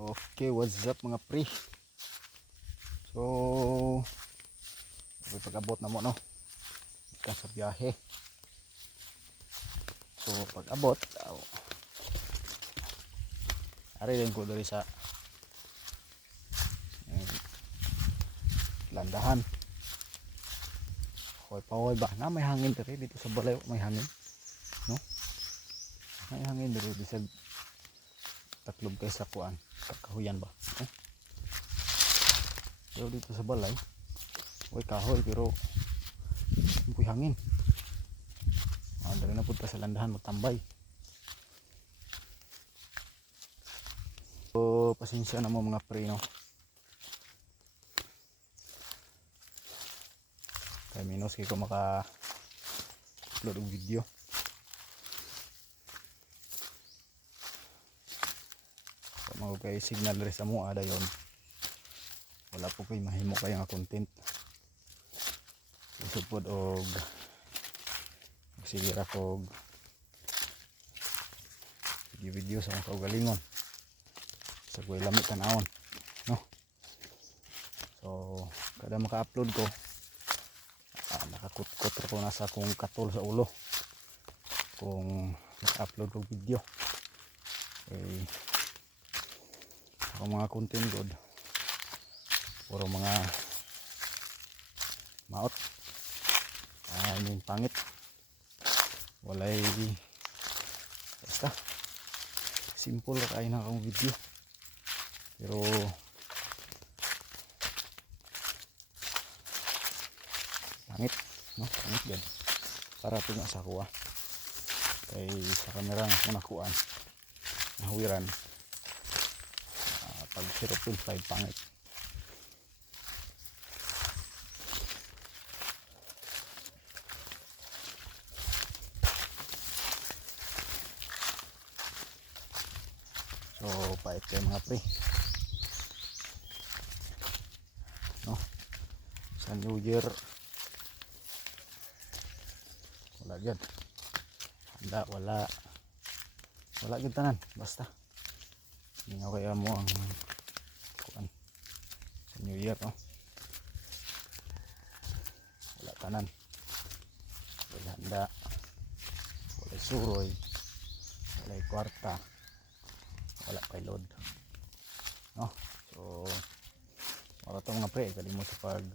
Okay, what's up mga pre? So, pag-abot na mo no. Ka sa biyahe. So, pag-abot, ari din ko diri sa landahan. Hoy pahoy ba na may hangin diri dito sa balay, may hangin. No? May hangin diri bisag taklob kay sa kuan, kahuyan ba? Pero dito sa balay, way kahoy pero may hangin. Dali na punta sa landahan magtambay. So, pasensya na mo mga pre no. Kaya minus kay ko maka-upload og video. So, mga kay signal rin sa mua dayon. Wala po kay mahimo kaya nga content. Isupod og sige ra kog video sa mga kaugalingon sa kuy lamit tanawon no. So kada maka-upload ko nakakutkot ko na sa kung katol sa ulo kung maka-upload ko video. Okay. Ang mga content god puro mga maot yung pangit walay basta simple kayo na akong video pero pangit no, pangit yan para ito nga sa kuha kay sa kamera nga nakuhaan nahuwiran pag 0.5 pangit. So, pait kayo mga pre no? Sa New Year wala dyan handa, wala dyan tanan basta hindi nga kaya mo ang kuan sa New Year no? Wala tanan, wala handa, wala suroy, wala kwarta, wala kay load no. So wala itong mga pre, kalimut sa pag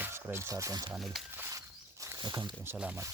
subscribe sa ating channel. Maraming salamat.